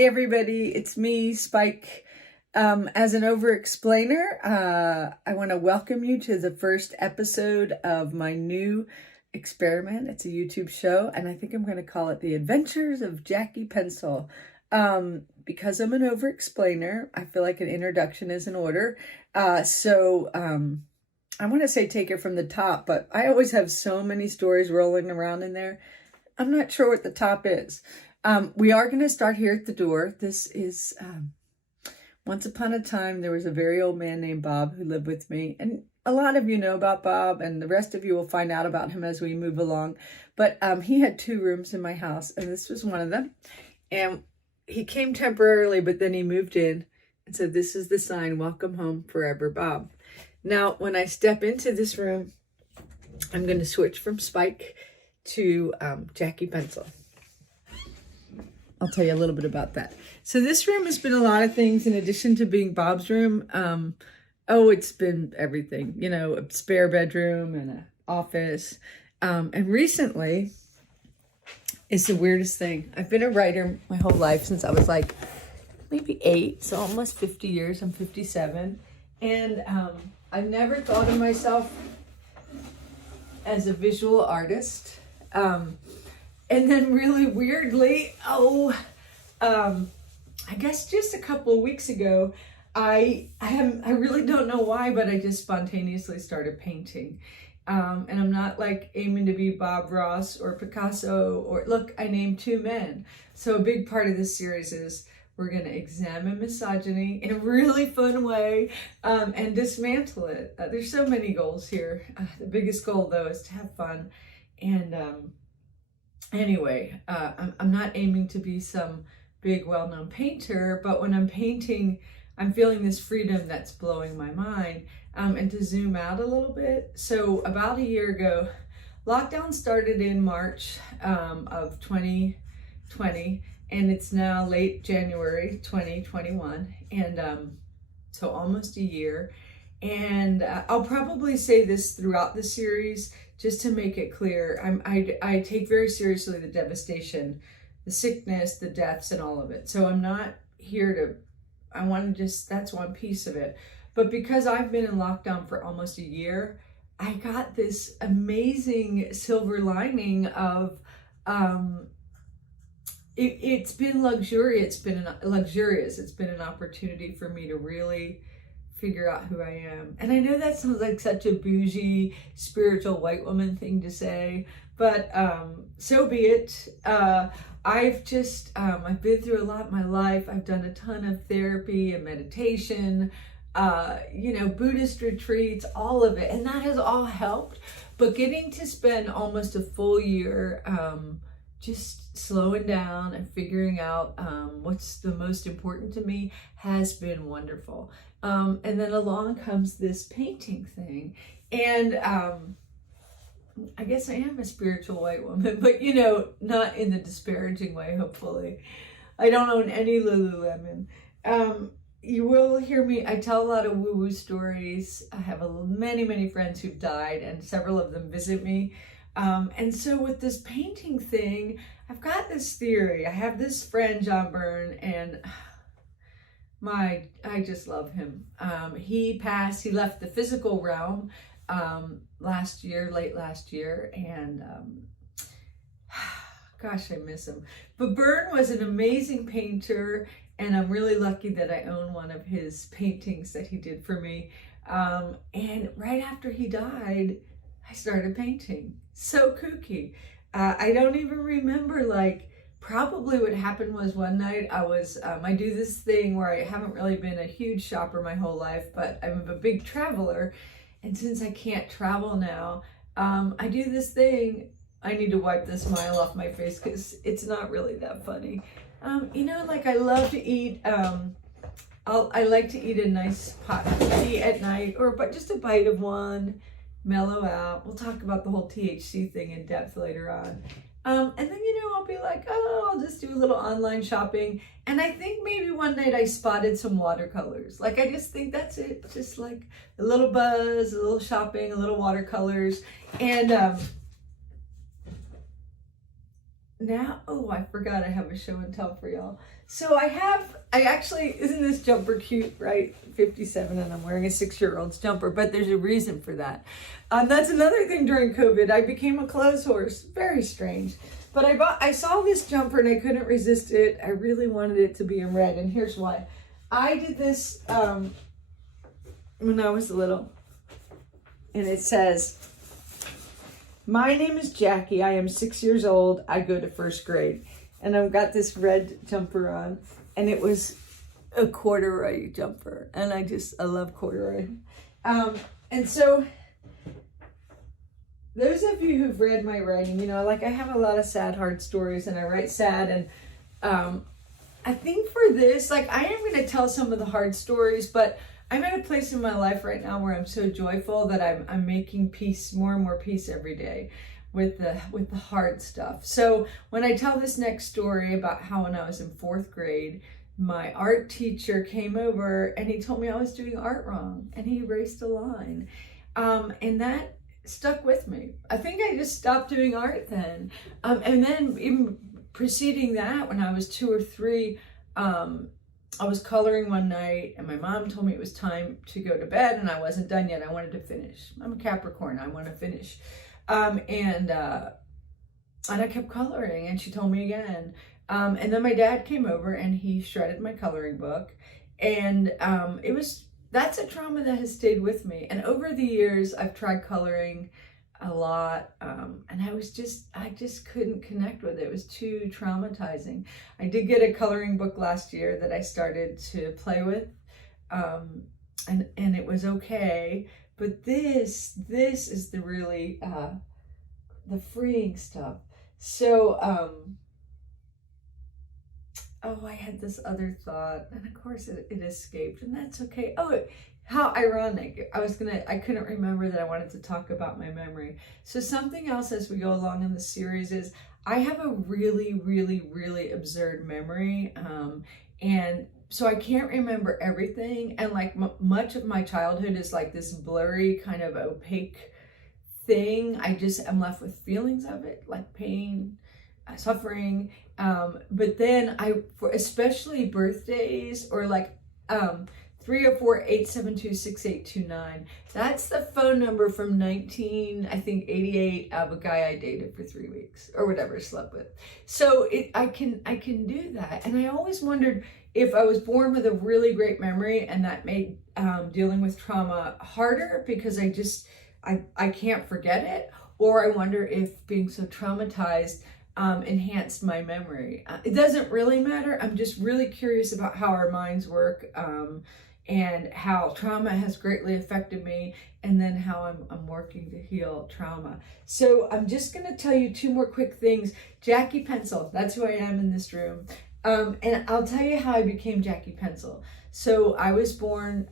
Hey everybody, it's me, Spike. As an over-explainer, I want to welcome you to the first episode of my new experiment. It's a YouTube show, and I think I'm going to call it The Adventures of Jackie Pencil. Because I'm an over-explainer, I feel like an introduction is in order. I want to say take it from the top, but I always have so many stories rolling around in there. I'm not sure what the top is. We are going to start here at the door. This is, once upon a time, there was a very old man named Bob who lived with me. And a lot of you know about Bob, and the rest of you will find out about him as we move along. But he had 2 rooms in my house, and this was one of them. And he came temporarily, but then he moved in and said, "This is the sign, welcome home forever, Bob." Now, when I step into this room, I'm going to switch from Spike to Jackie Pencil. I'll tell you a little bit about that. So this room has been a lot of things in addition to being Bob's room. It's been everything, you know, a spare bedroom and an office. And recently, it's the weirdest thing. I've been a writer my whole life since I was like maybe 8, so almost 50 years. I'm 57. And I've never thought of myself as a visual artist. And then really weirdly, I guess just a couple of weeks ago, I really don't know why, but I just spontaneously started painting. And I'm not like aiming to be Bob Ross or Picasso or look, I named 2 men. So a big part of this series is we're going to examine misogyny in a really fun way and dismantle it. There's so many goals here. The biggest goal though is to have fun. And anyway, I'm not aiming to be some big well-known painter, but when I'm painting, I'm feeling this freedom that's blowing my mind. And to zoom out a little bit, so about a year ago, lockdown started in March of 2020, and it's now late January 2021, and so almost a year. And I'll probably say this throughout the series just to make it clear. I take very seriously the devastation, the sickness, the deaths, and all of it. So I'm not here to, that's one piece of it. But because I've been in lockdown for almost a year, I got this amazing silver lining of, it's been luxurious. It's been an opportunity for me to really figure out who I am. And I know that sounds like such a bougie, spiritual white woman thing to say, but so be it. I've been through a lot in my life. I've done a ton of therapy and meditation, Buddhist retreats, all of it. And that has all helped. But getting to spend almost a full year just slowing down and figuring out what's the most important to me has been wonderful. And then along comes this painting thing. And I guess I am a spiritual white woman, but not in the disparaging way, hopefully. I don't own any Lululemon. You will hear me, I tell a lot of woo-woo stories. I have many, many friends who've died, and several of them visit me. And so with this painting thing, I've got this theory. I have this friend, John Byrne, and I just love him. He left the physical realm late last year, and gosh, I miss him. But Byrne was an amazing painter, and I'm really lucky that I own one of his paintings that he did for me. And right after he died, I started painting. So kooky. I don't even remember, probably what happened was one night I do this thing where I haven't really been a huge shopper my whole life, but I'm a big traveler. And since I can't travel now, I do this thing. I need to wipe the smile off my face because it's not really that funny. I love to eat, I like to eat a nice pot of tea at night, but just a bite of one, mellow out. We'll talk about the whole THC thing in depth later on. And then, I'll be like, I'll just do a little online shopping. And I think maybe one night I spotted some watercolors. I just think that's it. Just like a little buzz, a little shopping, a little watercolors. And now, oh, I forgot I have a show and tell for y'all. So I actually, isn't this jumper cute, right? 57, and I'm wearing a 6-year-old's jumper, but there's a reason for that. That's another thing during COVID. I became a clothes horse. Very strange. But I saw this jumper and I couldn't resist it. I really wanted it to be in red, and here's why. I did this when I was little, and it says, "My name is Jackie. I am 6 years old. I go to first grade." And I've got this red jumper on, and it was a corduroy jumper. And I love corduroy. And so those of you who've read my writing, you know, like I have a lot of sad, hard stories, and I write sad. And I think for this, like I am going to tell some of the hard stories, but I'm at a place in my life right now where I'm so joyful that I'm making peace, more and more peace every day with the hard stuff. So when I tell this next story about how when I was in 4th grade, my art teacher came over and he told me I was doing art wrong, and he erased a line. And that stuck with me. I think I just stopped doing art then. And then even preceding that, when I was 2 or 3, I was coloring one night, and my mom told me it was time to go to bed, and I wasn't done yet. I wanted to finish. I'm a Capricorn. I want to finish. And I kept coloring, and she told me again. And then my dad came over and he shredded my coloring book, and that's a trauma that has stayed with me. And over the years, I've tried coloring a lot, and I just couldn't connect with it. It was too traumatizing. I did get a coloring book last year that I started to play with, and it was okay. But this is the really the freeing stuff. So I had this other thought, and of course it escaped, and that's okay. Oh, how ironic. I couldn't remember that I wanted to talk about my memory. So something else as we go along in the series is I have a really, really, really absurd memory. And so I can't remember everything. And like much of my childhood is like this blurry kind of opaque thing. I just am left with feelings of it, like pain, suffering. But then for especially birthdays or like 304-872-6829. That's the phone number from 1988 of a guy I dated for 3 weeks or whatever, slept with. So I can do that. And I always wondered if I was born with a really great memory and that made dealing with trauma harder because I can't forget it, or I wonder if being so traumatized enhanced my memory. It doesn't really matter. I'm just really curious about how our minds work, and how trauma has greatly affected me, and then how I'm working to heal trauma. So I'm just going to tell you 2 more quick things. Jackie Pencil, that's who I am in this room. And I'll tell you how I became Jackie Pencil. So I was born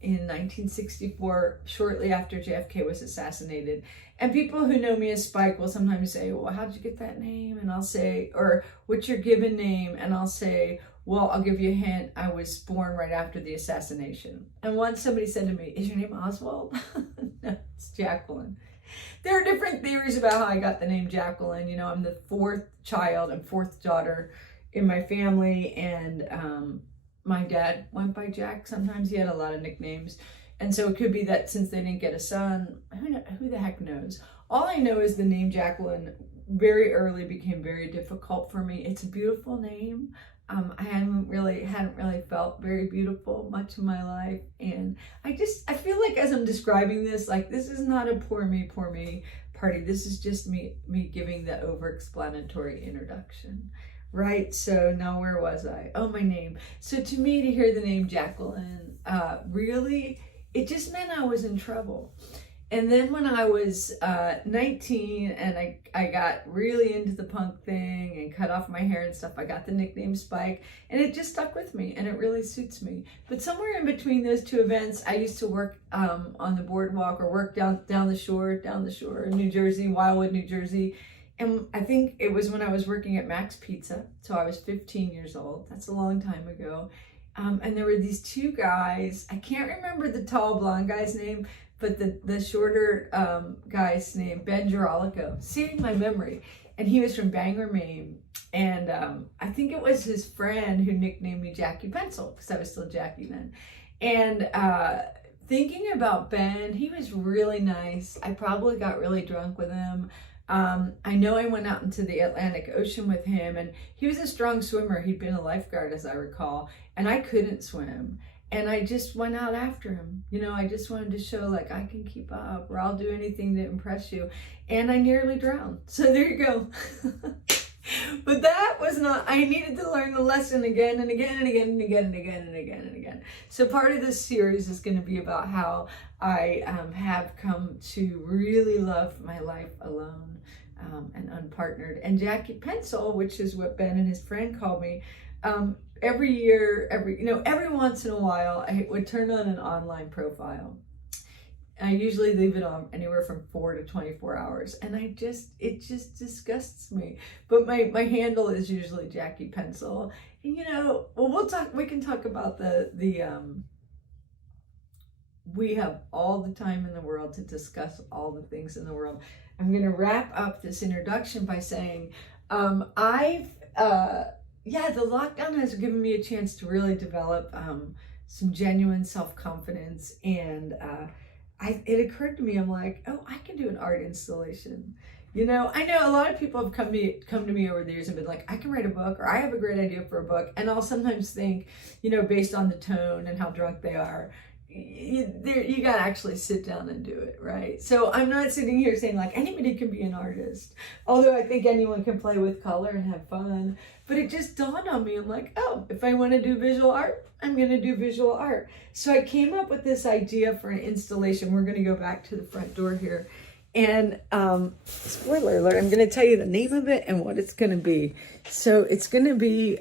in 1964, shortly after JFK was assassinated. And people who know me as Spike will sometimes say, well, how'd you get that name? And I'll say, or what's your given name? And I'll say, well, I'll give you a hint. I was born right after the assassination. And once somebody said to me, is your name Oswald? No, it's Jacqueline. There are different theories about how I got the name Jacqueline. You know, I'm the 4th child and 4th daughter in my family, and my dad went by Jack. Sometimes he had a lot of nicknames. And so it could be that since they didn't get a son, who the heck knows? All I know is the name Jacqueline very early became very difficult for me. It's a beautiful name. I hadn't really felt very beautiful much of my life. And I feel like as I'm describing this, like this is not a poor me party. This is just me giving the over-explanatory introduction. Right, so now where was I? Oh, my name. So to me, to hear the name Jacqueline, really, it just meant I was in trouble. And then when I was 19 and I got really into the punk thing and cut off my hair and stuff, I got the nickname Spike, and it just stuck with me, and it really suits me. But somewhere in between those 2 events, I used to work on the boardwalk or work down the shore in New Jersey, Wildwood, New Jersey. And I think it was when I was working at Max Pizza. So I was 15 years old. That's a long time ago. And there were these 2 guys. I can't remember the tall blonde guy's name, but the shorter guy's name, Ben Girolico. See my memory. and he was from Bangor, Maine. And I think it was his friend who nicknamed me Jackie Pencil, because I was still Jackie then. And thinking about Ben, he was really nice. I probably got really drunk with him. I know I went out into the Atlantic Ocean with him, and he was a strong swimmer. He'd been a lifeguard, as I recall, and I couldn't swim. And I just went out after him. You know, I just wanted to show, like, I can keep up, or I'll do anything to impress you. And I nearly drowned. So there you go. But that was not, I needed to learn the lesson again and again and again and again and again and again and again. So part of this series is going to be about how I have come to really love my life alone and unpartnered. And Jackie Pencil, which is what Ben and his friend called me, every year, every once in a while, I would turn on an online profile. I usually leave it on anywhere from 4 to 24 hours. And it just disgusts me. But my handle is usually Jackie Pencil. And we can talk about we have all the time in the world to discuss all the things in the world. I'm going to wrap up this introduction by saying, the lockdown has given me a chance to really develop some genuine self-confidence, and it occurred to me, I'm like, oh, I can do an art installation. I know a lot of people have come to me over the years and been like, I can write a book, or I have a great idea for a book. And I'll sometimes think, based on the tone and how drunk they are, you got to actually sit down and do it, right? So I'm not sitting here saying like anybody can be an artist, although I think anyone can play with color and have fun. But it just dawned on me, I'm like, oh, if I want to do visual art, I'm going to do visual art. So I came up with this idea for an installation. We're going to go back to the front door here. And spoiler alert, I'm going to tell you the name of it and what it's going to be. So it's going to be,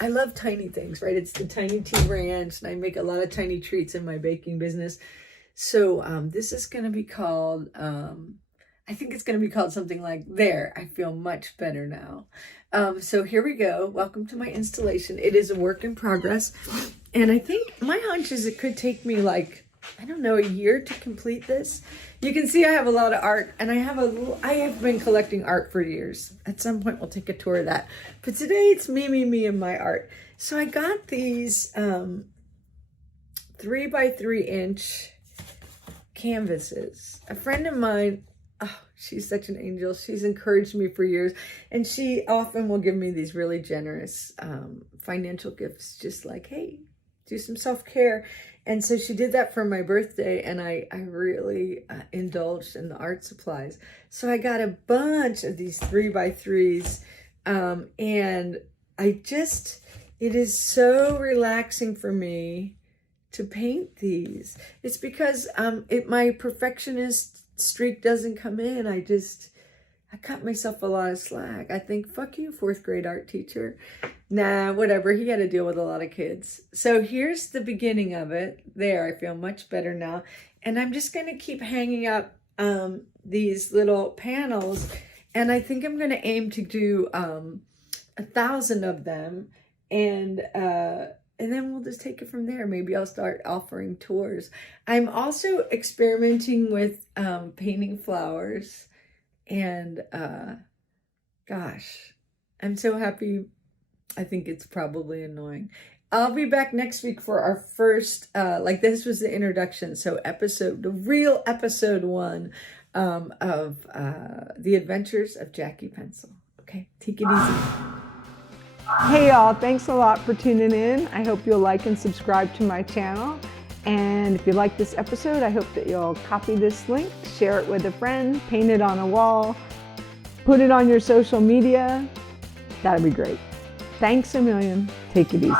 I love tiny things, right? It's the Tiny Tea Ranch, and I make a lot of tiny treats in my baking business. So this is going to be called, I think it's going to be called something like, There, I Feel Much Better Now. So here we go. Welcome to my installation. It is a work in progress. And I think my hunch is it could take me like, I don't know, a year to complete this. You can see I have a lot of art, and I have been collecting art for years. At some point we'll take a tour of that. But today it's me and my art. So I got these 3 by 3 inch canvases. A friend of mine, oh, she's such an angel. She's encouraged me for years, and she often will give me these really generous financial gifts, just like, hey, do some self-care. And so she did that for my birthday, and I really indulged in the art supplies. So I got a bunch of these 3 by 3s, and it is so relaxing for me to paint these. It's because my perfectionist streak doesn't come in. I cut myself a lot of slack. I think, fuck you, 4th grade art teacher. Nah, whatever. He had to deal with a lot of kids. So here's the beginning of it. There, I feel much better now. And I'm just going to keep hanging up these little panels. And I think I'm going to aim to do 1,000 of them. And then we'll just take it from there. Maybe I'll start offering tours. I'm also experimenting with painting flowers. And gosh, I'm so happy. I think it's probably annoying. I'll be back next week for our first, this was the introduction. So the real episode 1 of The Adventures of Jackie Pencil. Okay, take it easy. Hey y'all, thanks a lot for tuning in. I hope you'll like and subscribe to my channel. And if you like this episode, I hope that you'll copy this link, share it with a friend, paint it on a wall, put it on your social media. That'd be great. Thanks a million. Take it easy.